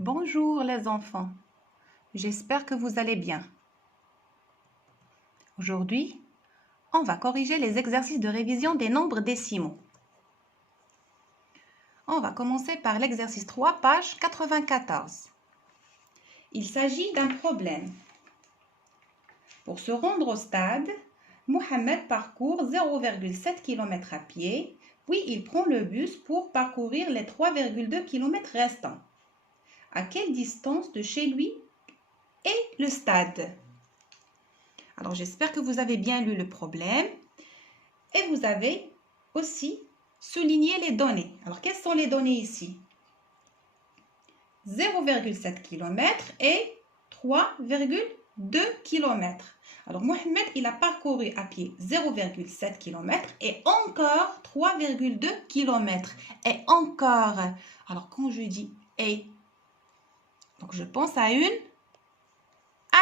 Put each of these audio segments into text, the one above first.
Bonjour les enfants, j'espère que vous allez bien. Aujourd'hui, on va corriger les exercices de révision des nombres décimaux. On va commencer par l'exercice 3, page 94. Il s'agit d'un problème. Pour se rendre au stade, Mohamed parcourt 0,7 km à pied, puis il prend le bus pour parcourir les 3,2 km restants. À quelle distance de chez lui est le stade? Alors, j'espère que vous avez bien lu le problème et vous avez aussi souligné les données. Alors, quelles sont les données ici? 0,7 km et 3,2 km. Alors, Mohamed, il a parcouru à pied 0,7 km et encore 3,2 km. Et encore. Alors, quand je dis « et », donc je pense à une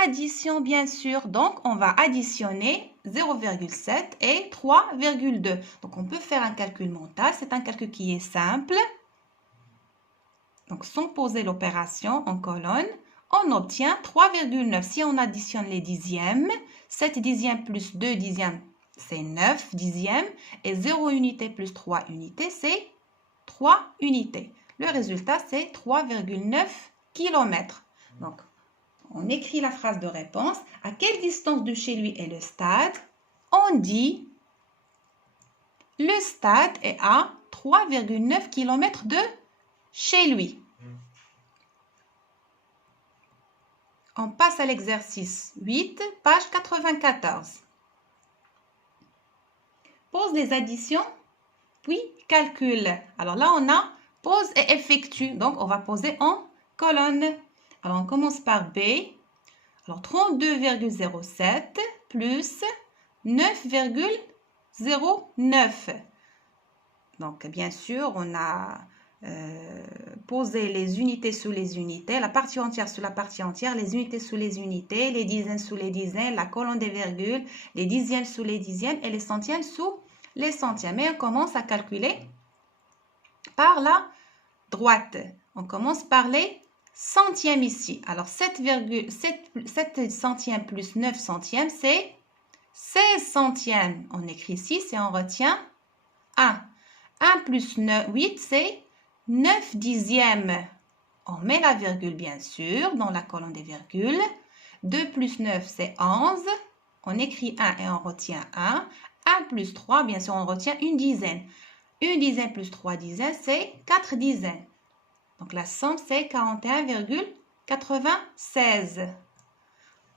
addition, bien sûr. Donc, on va additionner 0,7 et 3,2. Donc, on peut faire un calcul mental. C'est un calcul qui est simple. Donc, sans poser l'opération en colonne, on obtient 3,9. Si on additionne les dixièmes, 7 dixièmes plus 2 dixièmes, c'est 9 dixièmes. Et 0 unité plus 3 unités, c'est 3 unités. Le résultat, c'est 3,9 km. Donc, on écrit la phrase de réponse. À quelle distance de chez lui est le stade? On dit le stade est à 3,9 km de chez lui. On passe à l'exercice 8, page 94. Pose les additions, puis calcule. Alors là, on a pose et effectue. Donc, on va poser en colonne. Alors, on commence par B. Alors, 32,07 plus 9,09. Donc, bien sûr, on a posé les unités sous les unités, la partie entière sous la partie entière, les unités sous les unités, les dizaines sous les dizaines, la colonne des virgules, les dixièmes sous les dixièmes et les centièmes sous les centièmes. Et on commence à calculer par la droite. On commence par les centièmes ici. Alors, 7 centièmes plus 9 centièmes, c'est 16 centièmes. On écrit 6 et on retient 1. 1 plus 9, 8, c'est 9 dixièmes. On met la virgule, bien sûr, dans la colonne des virgules. 2 plus 9, c'est 11. On écrit 1 et on retient 1. 1 plus 3, bien sûr, on retient une dizaine. Une dizaine plus 3 dizaines, c'est 4 dizaines. Donc, la somme, c'est 41,96.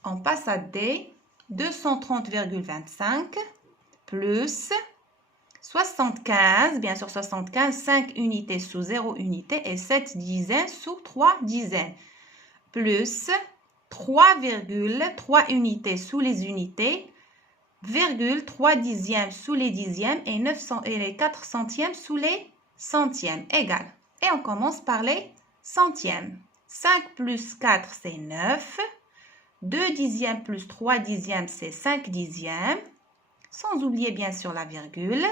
On passe à D, 230,25 plus 75, bien sûr 75, 5 unités sous 0 unité et 7 dizaines sous 3 dizaines. Plus 3 unités sous les unités, virgule 3 dixièmes sous les dixièmes et, 900, et les 4 centièmes sous les centièmes, égal. Et on commence par les centièmes. 5 plus 4, c'est 9. 2 dixièmes plus 3 dixièmes, c'est 5 dixièmes. Sans oublier bien sûr la virgule.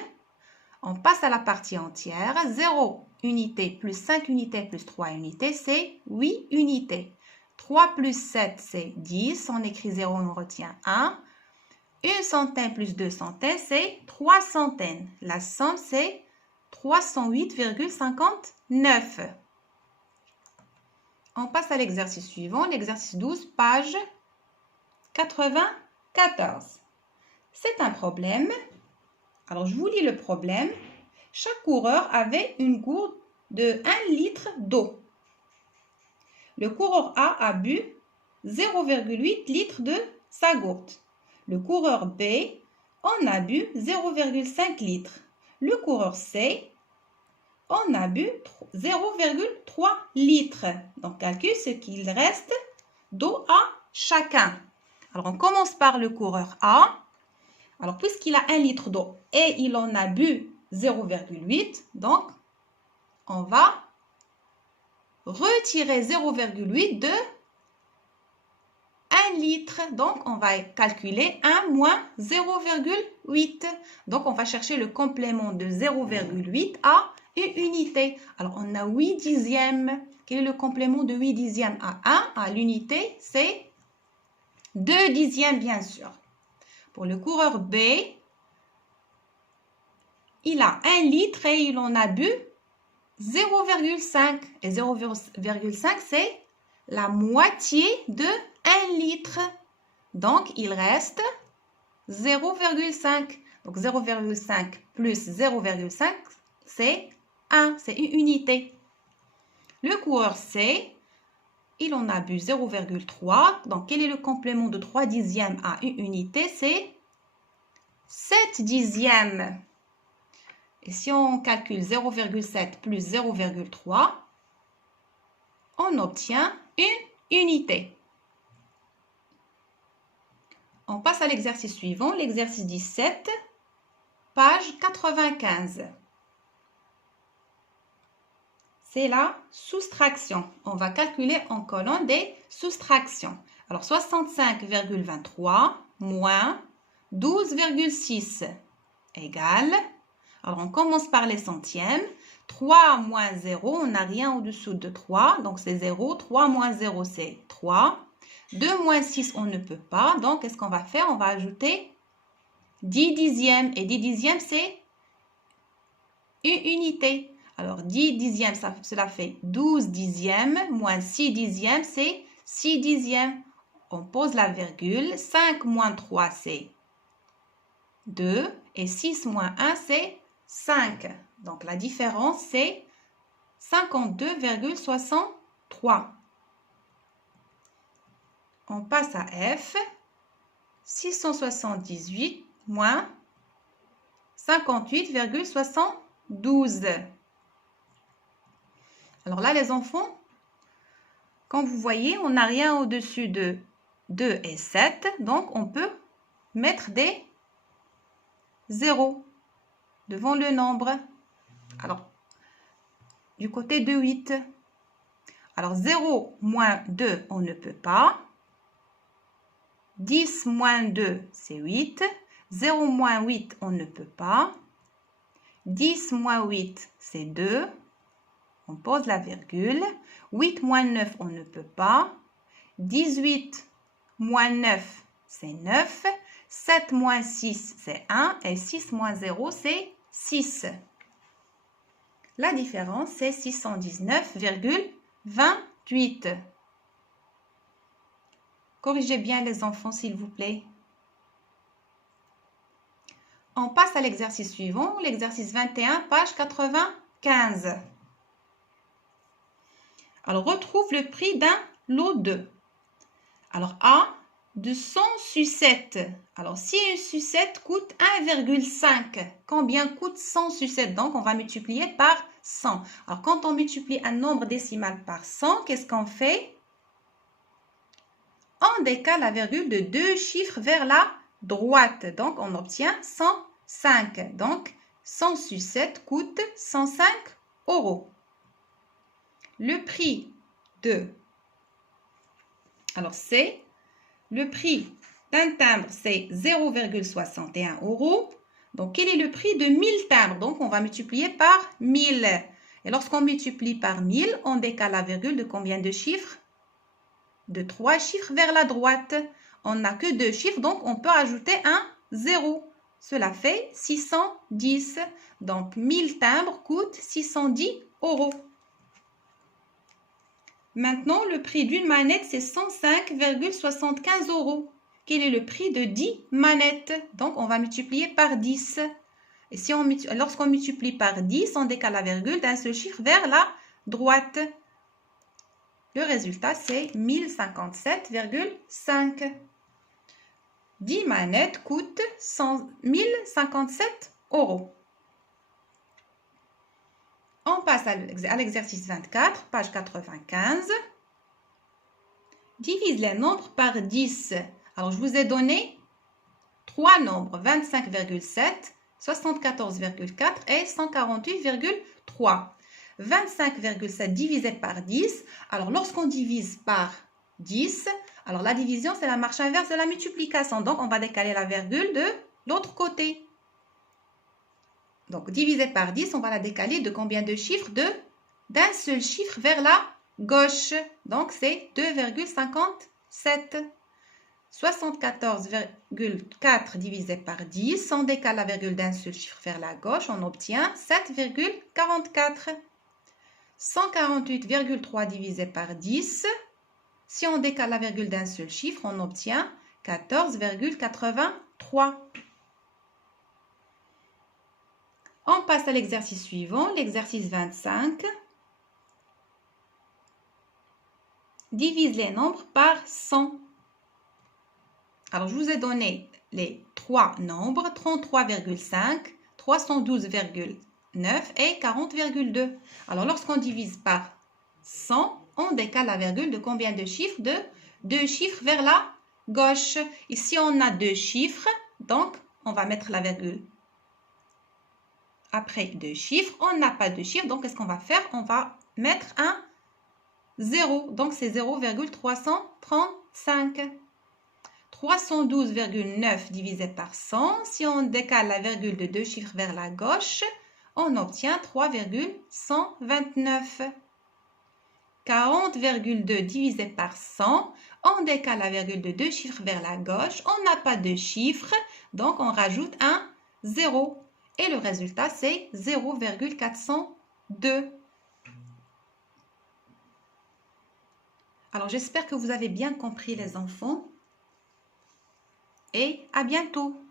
On passe à la partie entière. 0 unité plus 5 unités plus 3 unités, c'est 8 unités. 3 plus 7, c'est 10. On écrit 0, on retient 1. Une centaine plus 2 centaines, c'est 3 centaines. La somme, c'est 308,59. On passe à l'exercice suivant, l'exercice 12, page 94. C'est un problème. Alors, je vous lis le problème. Chaque coureur avait une gourde de 1 litre d'eau. Le coureur A bu 0,8 litres de sa gourde. Le coureur B en a bu 0,5 litres. Le coureur C en a bu 0,3 litres. Donc, calcule ce qu'il reste d'eau à chacun. Alors, on commence par le coureur A. Alors, puisqu'il a 1 litre d'eau et il en a bu 0,8, donc, on va retirer 0,8 de 1 litre. Donc, on va calculer 1 moins 0,8. Donc, on va chercher le complément de 0,8 à une unité. Alors, on a 8 dixièmes Quel est le complément de 8 dixièmes à 1 à l'unité? C'est 2 dixièmes, bien sûr. Pour le coureur B, il a 1 litre et il en a bu 0,5. Et 0,5, c'est la moitié de 1 litre. Donc, il reste 0,5. Donc, 0,5 plus 0,5, c'est 1. C'est une unité. Le coureur C, il en a bu 0,3. Donc, quel est le complément de 3 dixièmes à une unité? C'est 7 dixièmes. Et si on calcule 0,7 plus 0,3, on obtient une unité. On passe à l'exercice suivant, l'exercice 17, page 95. C'est la soustraction. On va calculer en colonne des soustractions. Alors, 65,23 moins 12,6 égale... Alors, on commence par les centièmes. 3 moins 0, on n'a rien au-dessous de 3, donc c'est 0. 3 moins 0, c'est 3. 2 moins 6, on ne peut pas. Donc, qu'est-ce qu'on va faire? On va ajouter 10 dixièmes. Et 10 dixièmes, c'est une unité. Alors, 10 dixièmes, cela fait 12 dixièmes. Moins 6 dixièmes, c'est 6 dixièmes. On pose la virgule. 5 moins 3, c'est 2. Et 6 moins 1, c'est 5. Donc, la différence, c'est 52,63. On passe à F. 678 moins 58,72. Alors là, les enfants, quand vous voyez, on n'a rien au-dessus de 2 et 7. Donc, on peut mettre des zéros devant le nombre. Alors, du côté de 8. Alors, 0 moins 2, on ne peut pas. 10 moins 2, c'est 8. 0 moins 8, on ne peut pas. 10 moins 8, c'est 2. On pose la virgule. 8 moins 9, on ne peut pas. 18 moins 9, c'est 9. 7 moins 6, c'est 1. Et 6 moins 0, c'est 6. La différence, c'est 619,28. Corrigez bien les enfants, s'il vous plaît. On passe à l'exercice suivant, l'exercice 21, page 95. Alors, retrouve le prix d'un lot 2. Alors, A, de 100 sucettes. Alors, si une sucette coûte 1,5, combien coûte 100 sucettes? Donc, on va multiplier par 100. Alors, quand on multiplie un nombre décimal par 100, qu'est-ce qu'on fait? On décale la virgule de 2 chiffres vers la droite. Donc, on obtient 105. Donc, 100 sucettes coûte 105 €. Le prix de... Alors, c'est... Le prix d'un timbre, c'est 0,61 €. Donc, quel est le prix de 1000 timbres? Donc, on va multiplier par 1000. Et lorsqu'on multiplie par 1000, on décale la virgule de combien de chiffres? De 3 chiffres vers la droite. On n'a que 2 chiffres, donc on peut ajouter un 0. Cela fait 610. Donc, 1000 timbres coûtent 610 €. Maintenant, le prix d'une manette, c'est 105,75 €. Quel est le prix de 10 manettes? Donc, on va multiplier par 10. Et si lorsqu'on multiplie par 10, on décale la virgule d'un seul chiffre vers la droite. Le résultat, c'est 1057,5. 10 manettes coûtent 1057 €. On passe à l'exercice 24, page 95. Divise les nombres par 10. Alors, je vous ai donné 3 nombres, 25,7, 74,4 et 148,3. 25,7 divisé par 10. Alors, lorsqu'on divise par 10, alors la division, c'est la marche inverse de la multiplication. Donc, on va décaler la virgule de l'autre côté. Donc, divisé par 10, on va la décaler de combien de chiffres? D'un seul chiffre vers la gauche. Donc, c'est 2,57. 74,4 divisé par 10. On décale la virgule d'un seul chiffre vers la gauche. On obtient 7,44. 148,3 divisé par 10. Si on décale la virgule d'un seul chiffre, on obtient 14,83. On passe à l'exercice suivant, l'exercice 25. Divise les nombres par 100. Alors, je vous ai donné les trois nombres, 33,5, 312,9 et 40,2. Alors, lorsqu'on divise par 100, on décale la virgule de combien de chiffres? De 2 chiffres vers la gauche. Ici, on a 2 chiffres, donc on va mettre la virgule après 2 chiffres. On n'a pas de chiffres, donc qu'est-ce qu'on va faire? On va mettre un 0, donc c'est 0,335. 312,9 divisé par 100. Si on décale la virgule de 2 chiffres vers la gauche, on obtient 3,129. 40,2 divisé par 100. On décale la virgule de 2 chiffres vers la gauche. On n'a pas de chiffre, donc on rajoute un 0. Et le résultat, c'est 0,402. Alors, j'espère que vous avez bien compris les enfants. Et à bientôt!